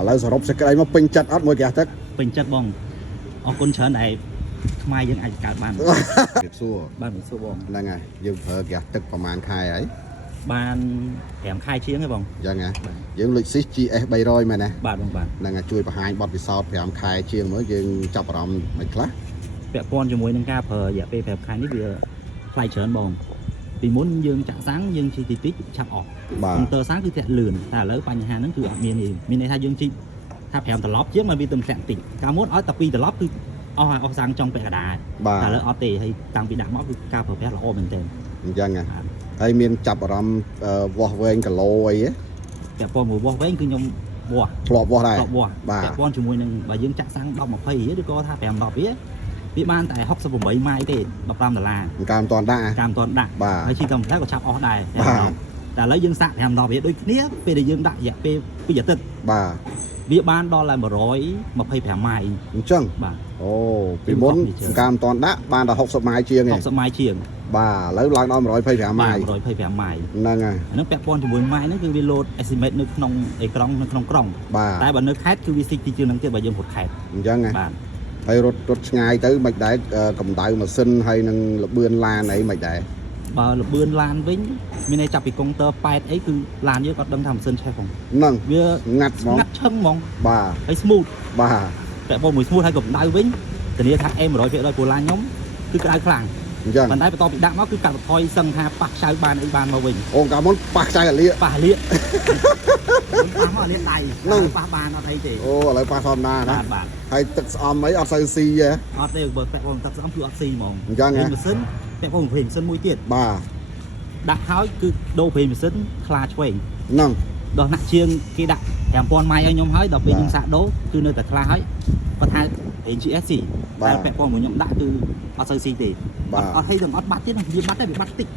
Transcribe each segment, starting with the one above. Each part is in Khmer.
ឥឡូវសរុបសេចក្តីមកពេញចិត្តអត់មួយគេទឹកពេញចិត្តបងអរគុណច្រើនដែលខ្មែរយើងអាចកើតបានវាសួរបានវាសួរបងហ្នឹងហើយយើងប្រើគេទឹកប្រហែលខែហើយបាន5ខែជាងហ្នឹងបងយ៉ាងណាយើងលុចស៊ី GS 300មែនណាបាទបងបាទហ្នឹងហើយជួយបង្ហាញបទពិសោធន៍5ខែជាងមើលយើងចាប់អារម្មណ៍មិនខ្លះពាក់ព័ន្ធជាមួយនឹងការប្រើរយៈពេល5ខែនេះវាថ្លៃច្រើនបងពីមុនយើងចាក់សាំងយើងជីតិចឆាប់អស់កុងទ័រសាំងគឺធាក់លឿនតែឥឡូវបញ្ហាហ្នឹងគឺអត់មានទេមានន័យថាយើងជីថា5ត្រឡប់ជាងមកវាទៅធ្លាក់តិចកាលមុនឲ្យតែ2ត្រឡប់គឺអស់សាំងចុងពាក់កណ្ដាលតែឥឡូវអត់ទេហើយតាំងពីដាក់មកគឺការប្រើប្រាស់ល្អមែនទែនអញ្ចឹងហើយមានចាប់អារម្មណ៍វាស់វែងគីឡូអីពាក់ព័ន្ធមួយវាស់វែងគឺខ្ញុំវាស់ធ្លាប់វាស់ដែរពាក់ព័ន្ធជាមួយនឹងបើយើងចាក់សាំង10 20ឬក៏ថា5 10វាបានតែ68ម៉ាយទេ$15ការមិនតាន់ដាក់ហើយជីតាមផ្លែក៏ចាប់អស់ដែរតែឥឡូវយើងសាក់5 10វាដូចគ្នាពេលដែលយើងដាក់រយៈពេល2អាទិត្យវាបានដល់តែ125ម៉ាយអញ្ចឹងបាទអូពីមុនការមិនតាន់ដាក់បានតែ60ម៉ាយជាងឯង60ម៉ាយជាងបាទឥឡូវឡើងដល់125ម៉ាយ125ម៉ាយហ្នឹងហើយហ្នឹងពាក់ព័ន្ធជាមួយម៉ាយហ្នឹងគឺវា load estimate នៅក្នុងអេក្រង់នៅក្នុងក្រុងតែបើនៅខេត្តគឺវាស៊ីទីជាងហ្នឹងទៀតបើយើងរត់ខេត្តអញ្ចឹងបាទហើយរត់ឆ្ងាយទៅមិនដែរកម្ដៅម៉ាស៊ីនហើយនឹងលបឿនឡានអីមិនដែរបើលបឿនឡានវិញមានន័យចាប់ពីកុងទ័រ8អីគឺឡានយើងគាត់ដឹងថាម៉ាស៊ីនឆេះផងហ្នឹងវាងាត់ឈឹងហ្មងបាទហើយ smooth បាទតែបងមួយ smooth ហើយកម្ដៅវិញធានាថា 100% ព្រោះឡានខ្ញុំគឺក្ដៅខ្លាំងអញ្ចឹងប៉ុន្តែបន្ទាប់ពីដាក់មកគឺកាត់បន្ថយសឹងថាប៉ះខ្ចៅបានអីបានមកវិញអូកាលមុនប៉ះខ្ចៅអាលៀកប៉ះអាលៀកប៉ះមកអាលៀកដៃប៉ះបានអត់អីទេអូឥឡូវប៉ះធម្មតាណាបាទហើយទឹកស្អំអីអត់សូវស៊ីទេអត់ទេបើពាក់ព័ន្ធទឹកស្អំគឺអត់ស៊ីហ្មងអញ្ចឹងម៉ាស៊ីនពាក់ព័ន្ធប្រេងម៉ាស៊ីនមួយទៀតបាទដាក់ហើយគឺដូរប្រេងម៉ាស៊ីនខ្លាឆ្វេងហ្នឹងដោះណាក់ជាងគេដាក់5000ម៉ាយឲ្យខ្ញុំហើយដល់ពេលខ្ញុំសាកដូរគឺនៅតែខ្លាហើយគាត់ថាប្រេង GSC តែពាក់ព័ន្ធមួយខ្ញុំដាក់គឺអត់សូវស៊ីទេអត់ឲ្យទាំងអត់បាត់ទៀតវាបាត់តែវាបាត់តិច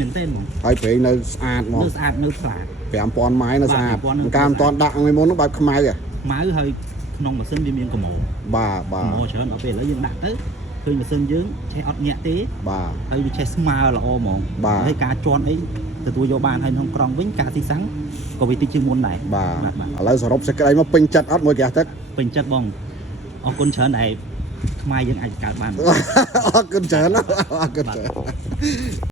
មែនទេហ្មងហើយប្រេងនៅស្អាតហ្មងនៅស្អាតនៅខ្លា5000ម៉ាយនៅស្អាតការមិនតាន់ដាក់ថ្ងៃមុននោះបែបខ្មៅហ៎ខ្មៅហើយក្នុងម៉ាស៊ីនវាមានកម្រកម្រច្រើនដល់ពេលឥឡូវយើងដាក់ទៅឃើញម៉ាស៊ីនយើងឆេះអត់ញាក់ទេហើយវាឆេះស្មើល្អហ្មងហើយការជន់អីទទួលយកបានហើយក្នុងក្រុងវិញការទីសាំងក៏វាតិចជាងមុនដែរបាទឥឡូវសរុបសេចក្តីមកពេញចិត្តអត់មួយគេទឹកពេញចិត្តបងអរគុណច្រើនដែលខ្មែរយើងអាចកើតបានអរគុណច្រើន